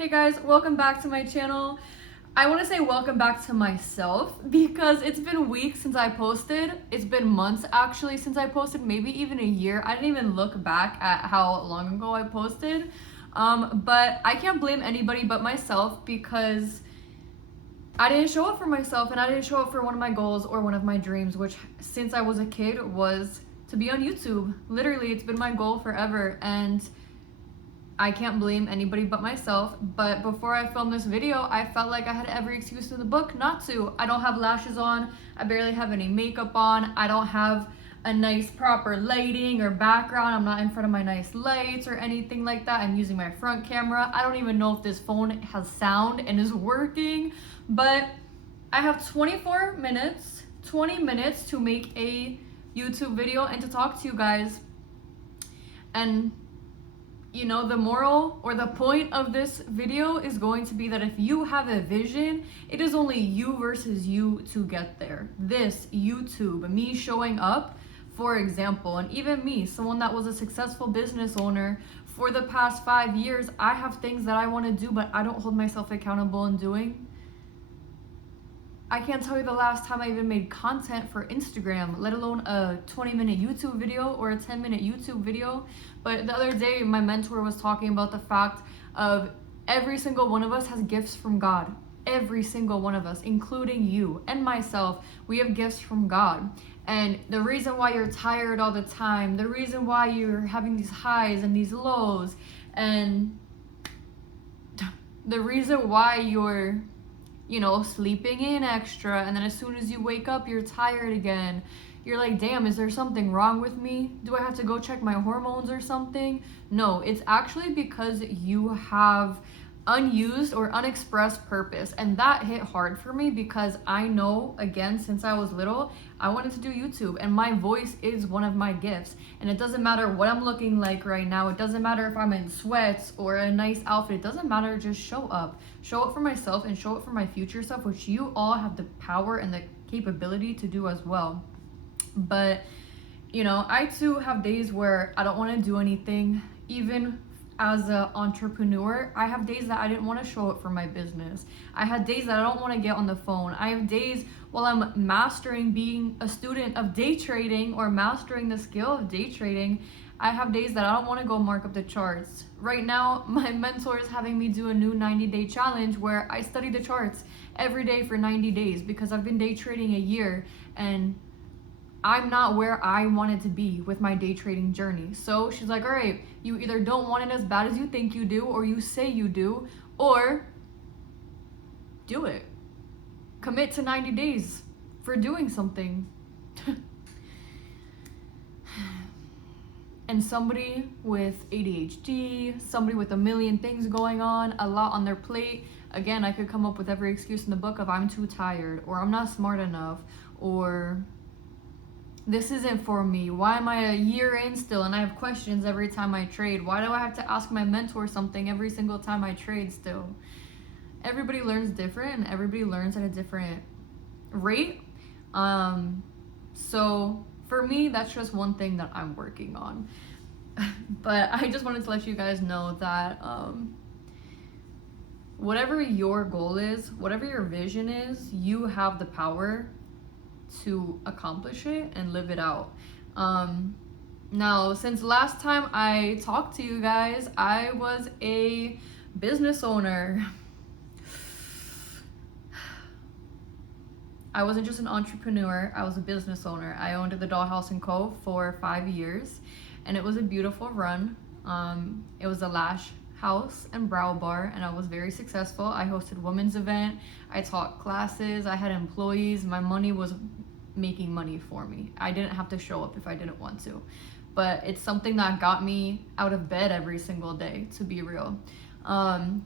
Hey guys, welcome back to my channel. I want to say welcome back to myself because it's been weeks since I posted. It's been months actually since I posted, maybe even a year. I didn't even look back at how long ago I posted. But I can't blame anybody but myself because I didn't show up for myself and I didn't show up for one of my goals or one of my dreams, which since I was a kid was to be on YouTube. Literally, it's been my goal forever and I can't blame anybody but myself. But before I filmed this video, I felt like I had every excuse in the book not to. I don't have lashes on. I barely have any makeup on. I don't have a nice proper lighting or background. I'm not in front of my nice lights or anything like that. I'm using my front camera. I don't even know if this phone has sound and is working, but I have 20 minutes to make a YouTube video and to talk to you guys. And you know, the moral or the point of this video is going to be that if you have a vision, it is only you versus you to get there. This YouTube, me showing up, for example, and even me, someone that was a successful business owner for the past 5 years, I have things that I want to do, but I don't hold myself accountable in doing. I can't tell you the last time I even made content for Instagram, let alone a 20-minute YouTube video or a 10-minute YouTube video. But the other day, my mentor was talking about the fact of every single one of us has gifts from God. Every single one of us, including you and myself, we have gifts from God. And the reason why you're tired all the time, the reason why you're having these highs and these lows, and the reason why you're sleeping in extra, and then as soon as you wake up, you're tired again. You're like, damn, is there something wrong with me? Do I have to go check my hormones or something? No, it's actually because you have unused or unexpressed purpose. And that hit hard for me because I know, again, since I was little, I wanted to do YouTube, and my voice is one of my gifts. And it doesn't matter what I'm looking like right now. It doesn't matter if I'm in sweats or a nice outfit. It doesn't matter. Just show up. Show up for myself and show up for my future stuff, which you all have the power and the capability to do as well. But, I too have days where I don't want to do anything. Even as an entrepreneur, I have days that I didn't want to show up for my business. I had days that I don't want to get on the phone. I have days while I'm mastering being a student of day trading or mastering the skill of day trading, I have days that I don't want to go mark up the charts. Right now, my mentor is having me do a new 90-day challenge where I study the charts every day for 90 days because I've been day trading a year and I'm not where I wanted to be with my day trading journey. So she's like, all right, you either don't want it as bad as you think you do, or you say you do, or do it. Commit to 90 days for doing something. And somebody with ADHD, somebody with a million things going on, a lot on their plate, again, I could come up with every excuse in the book of I'm too tired, or I'm not smart enough, or this isn't for me. Why am I a year in still and I have questions every time I trade? Why do I have to ask my mentor something every single time I trade still? Everybody learns different and everybody learns at a different rate. So for me, that's just one thing that I'm working on. But I just wanted to let you guys know that whatever your goal is, whatever your vision is, you have the power to accomplish it and live it out. Now, since last time I talked to you guys, I was a business owner. I wasn't just an entrepreneur, I was a business owner. I owned the Dollhouse & Co. for 5 years, and it was a beautiful run. It was a lash house and brow bar, and I was very successful. I hosted women's event, I taught classes, I had employees. My money was making money for me. I didn't have to show up if I didn't want to, but it's something that got me out of bed every single day, to be real.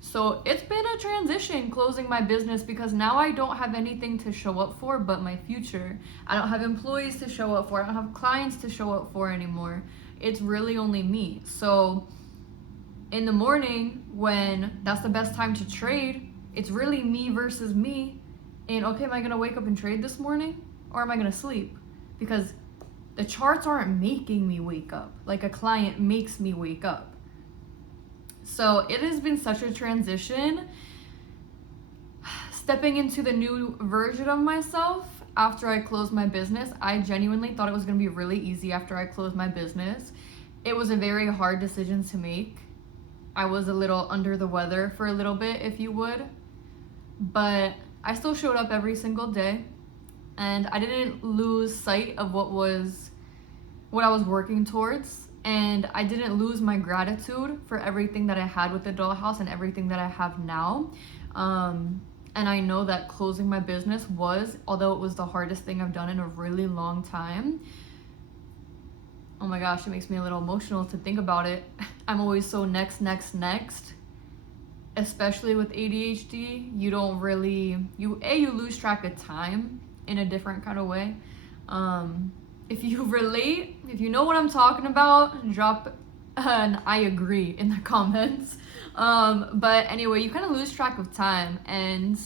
So it's been a transition closing my business because now I don't have anything to show up for but my future. I don't have employees to show up for. I don't have clients to show up for anymore. It's really only me. So in the morning, when that's the best time to trade, it's really me versus me. And okay, am I gonna wake up and trade this morning, or am I gonna sleep? Because the charts aren't making me wake up like a client makes me wake up. So it has been such a transition stepping into the new version of myself after I closed my business. I genuinely thought it was going to be really easy after I closed my business. It was a very hard decision to make. I was a little under the weather for a little bit, if you would, but I still showed up every single day, and I didn't lose sight of what I was working towards, and I didn't lose my gratitude for everything that I had with the dollhouse and everything that I have now. And I know that closing my business although it was the hardest thing I've done in a really long time. Oh my gosh, it makes me a little emotional to think about it. I'm always so next. Especially with ADHD, you don't really, you lose track of time in a different kind of way. If you relate, if you know what I'm talking about, drop an I agree in the comments. But anyway, you kind of lose track of time, and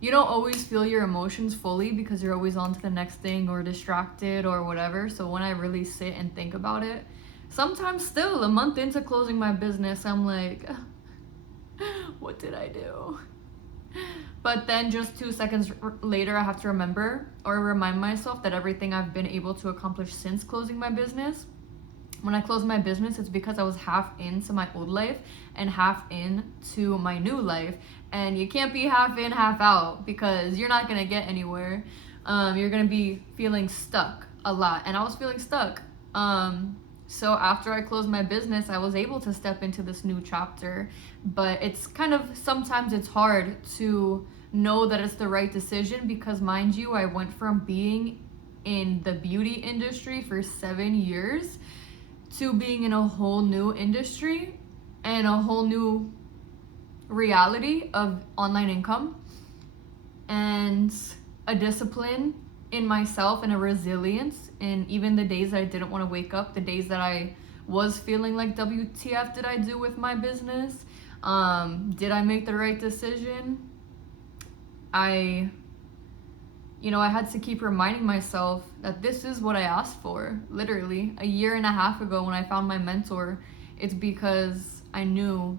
you don't always feel your emotions fully because you're always on to the next thing or distracted or whatever. So when I really sit and think about it, sometimes still a month into closing my business, I'm like, what did I do? But then just 2 seconds later, I have to remember or remind myself that everything I've been able to accomplish since closing my business, when I closed my business, it's because I was half into my old life and half into my new life. And you can't be half in, half out, because you're not going to get anywhere. You're going to be feeling stuck a lot. And I was feeling stuck. So after I closed my business, I was able to step into this new chapter. But it's kind of, sometimes it's hard to know that it's the right decision, because mind you, I went from being in the beauty industry for 7 years to being in a whole new industry and a whole new reality of online income, and a discipline in myself and a resilience in even the days that I didn't want to wake up, the days that I was feeling like WTF did I do with my business? Did I make the right decision? I had to keep reminding myself that this is what I asked for. Literally, a year and a half ago when I found my mentor, it's because I knew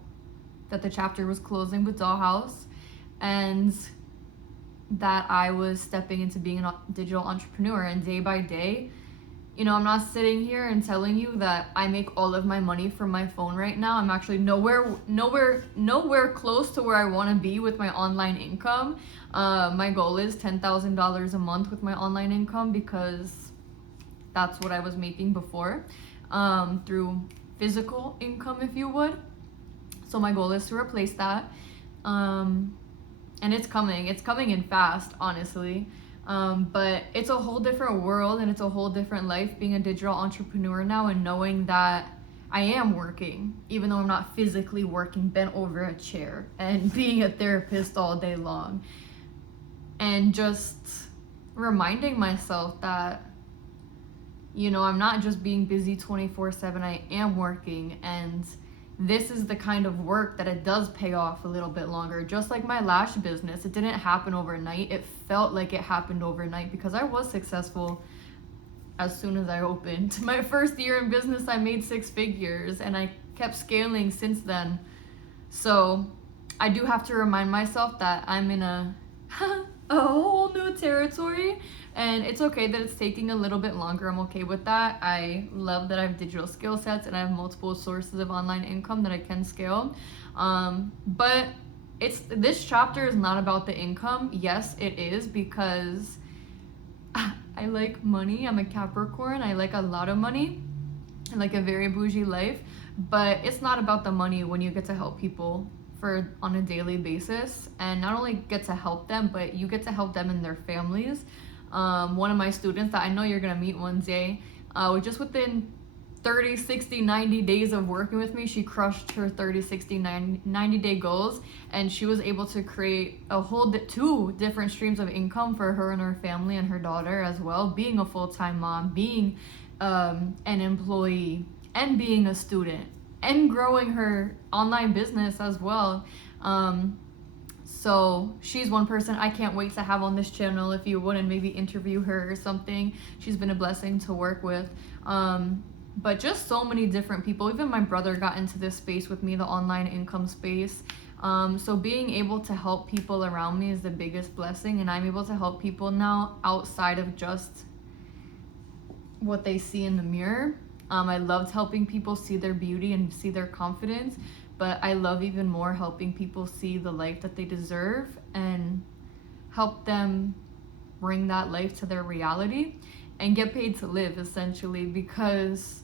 that the chapter was closing with Dollhouse and that I was stepping into being a digital entrepreneur. And day by day, I'm not sitting here and telling you that I make all of my money from my phone right now. I'm actually nowhere close to where I want to be with my online income. My goal is $10,000 a month with my online income, because that's what I was making before, through physical income, if you would. So my goal is to replace that. And it's coming in fast, honestly. But it's a whole different world, and it's a whole different life being a digital entrepreneur now, and knowing that I am working, even though I'm not physically working, bent over a chair and being a therapist all day long. And just reminding myself that, I'm not just being busy 24/7, I am working, and this is the kind of work that it does pay off a little bit longer. Just like my lash business, it didn't happen overnight. It felt like it happened overnight because I was successful as soon as I opened. My first year in business, I made 6 figures, and I kept scaling since then. So I do have to remind myself that I'm in a whole new territory, and it's okay that it's taking a little bit longer. I'm okay with that. I love that I have digital skill sets and I have multiple sources of online income that I can scale. But this chapter is not about the income. Yes, it is, because I like money. I'm a Capricorn. I like a lot of money. I like a very bougie life, but it's not about the money when you get to help people on a daily basis, and not only get to help them, but you get to help them and their families. One of my students that I know you're gonna meet one day, just within 30, 60, 90 days of working with me, she crushed her 30, 60, 90 day goals, and she was able to create a whole 2 different streams of income for her and her family and her daughter as well, being a full-time mom, being an employee, and being a student, and growing her online business as well. So she's one person I can't wait to have on this channel, if you would, and maybe interview her or something. She's been a blessing to work with. but just so many different people. Even my brother got into this space with me, the online income space. So being able to help people around me is the biggest blessing, and I'm able to help people now outside of just what they see in the mirror. I loved helping people see their beauty and see their confidence, but I love even more helping people see the life that they deserve and help them bring that life to their reality and get paid to live, essentially, because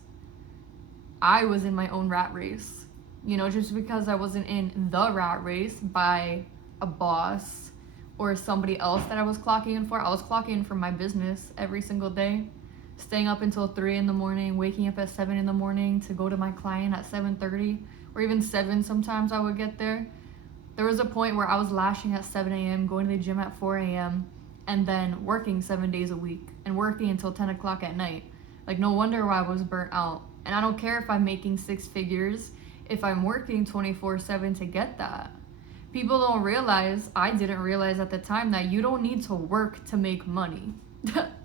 I was in my own rat race. You know, just because I wasn't in the rat race by a boss or somebody else that I was clocking in for. I was clocking in for my business every single day, staying up until 3 in the morning, waking up at 7 in the morning to go to my client at 7:30 or even 7 sometimes I would get there. There was a point where I was lashing at 7 a.m., going to the gym at 4 a.m., and then working 7 days a week and working until 10 o'clock at night. Like, no wonder why I was burnt out. And I don't care if I'm making 6 figures if I'm working 24/7 to get that. People don't realize, I didn't realize at the time, that you don't need to work to make money.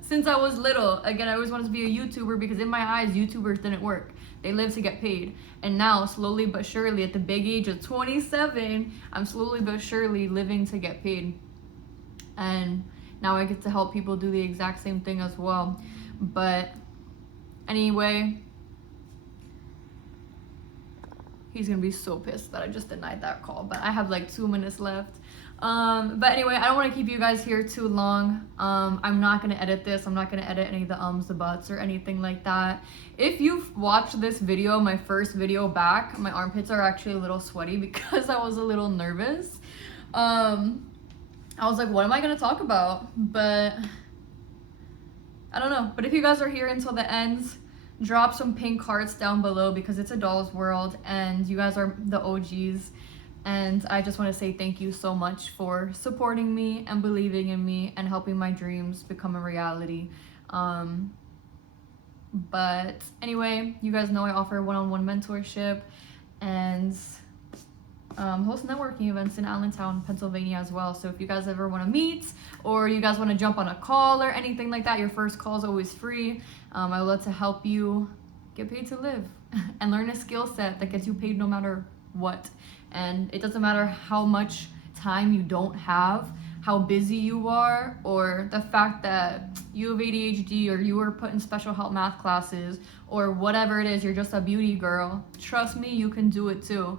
Since I was little, again, I always wanted to be a YouTuber because in my eyes, YouTubers didn't work. They lived to get paid. And now, slowly but surely, at the big age of 27, I'm slowly but surely living to get paid. And now I get to help people do the exact same thing as well. But anyway, he's gonna be so pissed that I just denied that call, but I have like 2 minutes left. But anyway, I don't want to keep you guys here too long. I'm not gonna edit this. I'm not gonna edit any of the ums, the buts, or anything like that. If you've watched this video, my first video back, my armpits are actually a little sweaty because I was a little nervous. I was like, what am I gonna talk about? But I don't know. But if you guys are here until the end, drop some pink hearts down below because it's a doll's world and you guys are the OGs. And I just want to say thank you so much for supporting me and believing in me and helping my dreams become a reality. But anyway, you guys know I offer one-on-one mentorship and host networking events in Allentown, Pennsylvania as well. So if you guys ever want to meet or you guys want to jump on a call or anything like that, your first call is always free. I would love to help you get paid to live and learn a skill set that gets you paid no matter what. And it doesn't matter how much time you don't have, how busy you are, or the fact that you have ADHD or you were put in special help math classes or whatever it is, you're just a beauty girl. Trust me, you can do it too.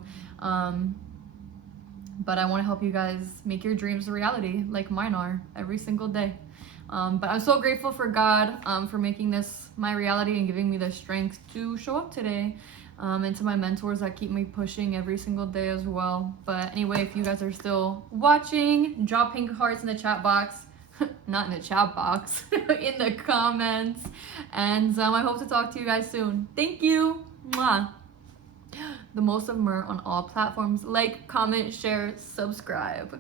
But I want to help you guys make your dreams a reality like mine are every single day. But I'm so grateful for God for making this my reality and giving me the strength to show up today. And to my mentors that keep me pushing every single day as well. But anyway, if you guys are still watching, drop pink hearts in the chat box. Not in the chat box, in the comments. And I hope to talk to you guys soon. Thank you. Mwah. The most of Mer on all platforms. Like, comment, share, subscribe.